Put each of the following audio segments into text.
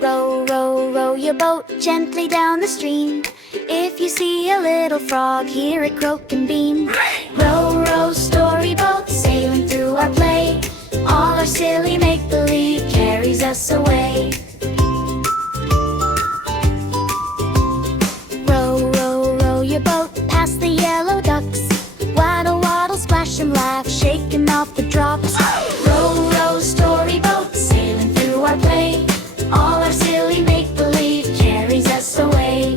Row, row, row your boat gently down the stream. If you see a little frog, hear it croak and beam. Row, row, storyboat, sailing through our play. All our silly make-believe carries us away. Row, row, row your boat past the yellow ducks. Waddle, waddle, splash and laugh, shaking off the drops. Row, row, storyboat, sailing through our play. All our silly make-believe carries us away.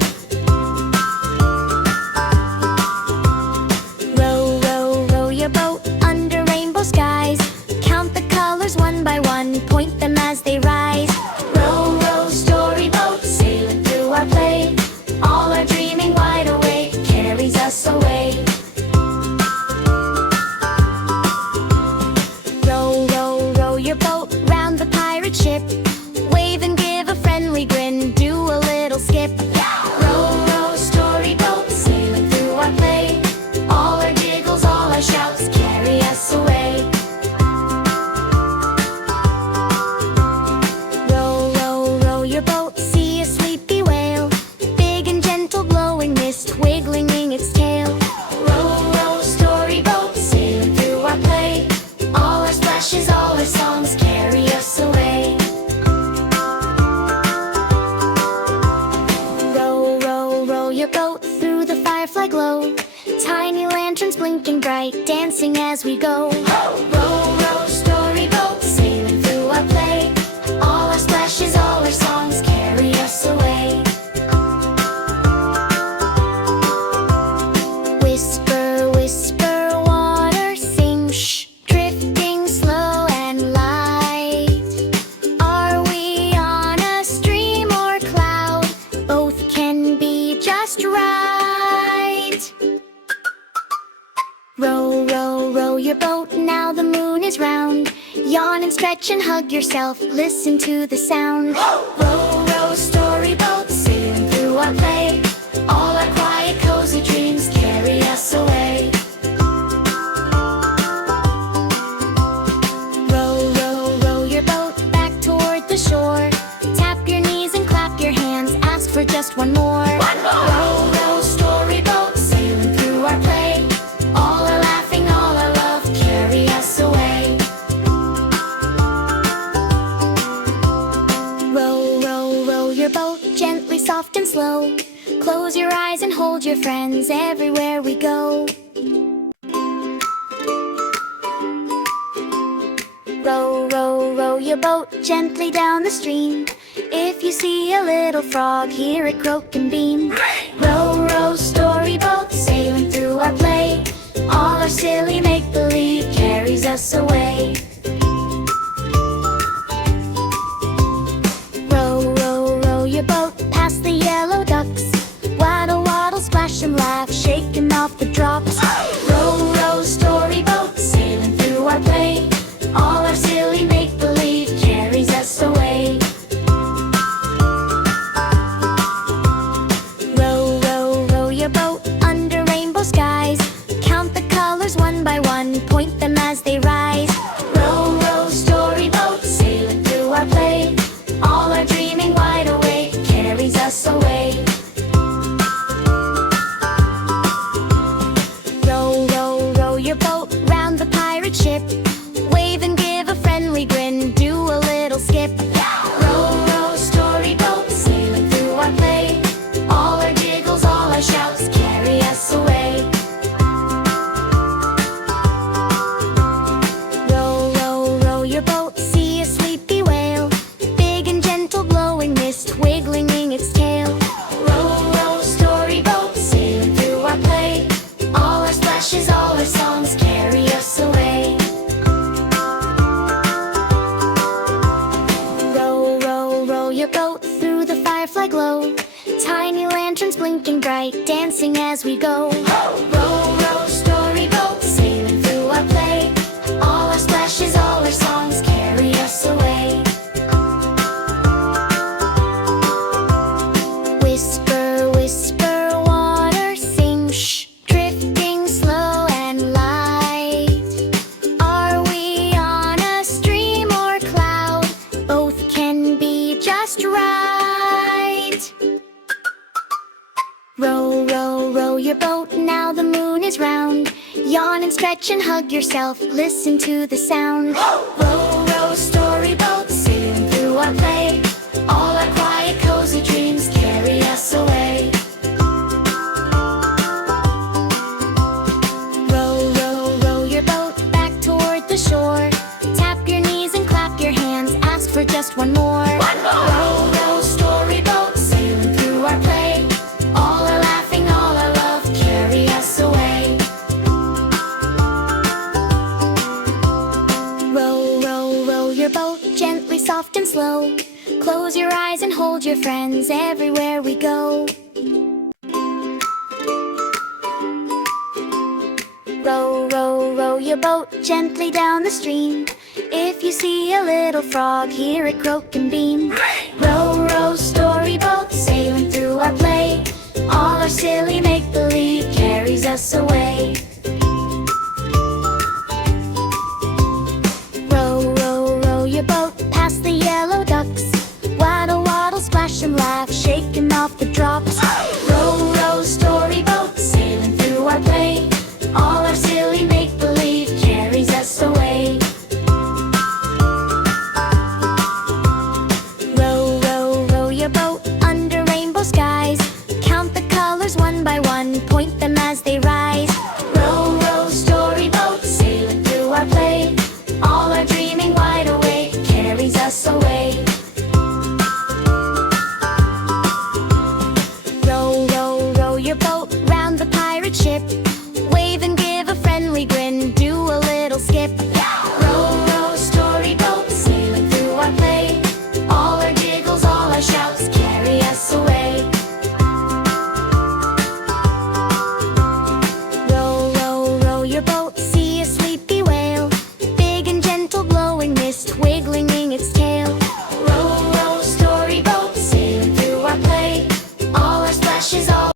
Row, row, row your boat under rainbow skies. Count the colors one by one, point them as they rise. Row, row, storyboat, sailing through our play. All our dreaming wide awake carries us away. Row, row, row your boat round the pirate ship. Wave and give a friendly grin, do a little skip. Row, row, storyboat, sailing through our play. All our giggles, all our shouts carry us away. Row, row, row your boat, see a sleepy whale. Big and gentle glowing mist, wiggling its tail. Row, row, storyboat, sailing through our play. All our splashes, all our songs carry us away. Row, row, row your boat through the firefly glow. Tiny lanterns blinking bright, dancing as we go. Row, row, storyboat, sailing through our play. All our splashes, all our songs carry us away. Whisper, whisper, water, sing, shh, drifting slow and light. Are we on a stream or cloud? Both can be just right. Row, row, row your boat, now the moon is round. Yawn and stretch and hug yourself, listen to the sound. Row, row, storyboat, sailing through our play. All our quiet, cozy dreams carry us away. Row, row, row your boat back toward the shore. Tap your knees and clap your hands, ask for just one more. Row, row, storyboat, sailing through our play. All our laughing, all our love carry us away. Row, row, row your boat gently, soft and slow. Close your eyes and hold your friends everywhere we go. Row, row, row your boat gently down the stream. If you see a little frog, hear it croak and beam. Row, row, storyboat, sailing through our play. All our silly make-believe carries us away. Row, row, row your boat past the yellow ducks. Waddle, waddle, splash and laugh, shaking off the drops. Row, row, storyboat, sailing through our play. All our silly make-believe carries us away. Row, row, row your boat under rainbow skies. Count the colors one by one, point them as they rise. Row, row, storyboat, sailing through our play. All our dreaming wide awake carries us away. Row, row, row your boat round the pirate ship. Wave and give a friendly grin, do a little skip. Row, row, storyboat, sailing through our play. All our giggles, all our shouts carry us away. Row, row, row your boat, see a sleepy whale. Big and gentle glowing mist, wiggling its tail. Row, row, storyboat, sailing through our play. All our splashes, all our songs carry us away. Row, row, row your boat through the firefly glow. Tiny lanterns blinking bright, dancing as we go. Row, row, storyboat, sailing through our play. All our splashes, all our songs carry us away. Whisper, whisper, water, sing, shh, drifting slow and light. Are we on a stream or cloud? Both can be just right. stretch and hug yourself, listen to the sound. Row, row, story boat, sailing through our play. All our quiet, cozy dreams carry us away. Row, row, row your boat back toward the shore. Tap your knees and clap your hands, ask for just one more. Row, row, story boat, sailing through our play. All our laughing, all our love, carry us away. Row, row, row your boat, gently, soft and slow. Close your eyes and hold your friends everywhere we go. Row, row, row your boat gently down the stream. If you see a little frog, hear it croak and beam. Row, row, story boat, sailing through our play. All our silly make-believe carries us away.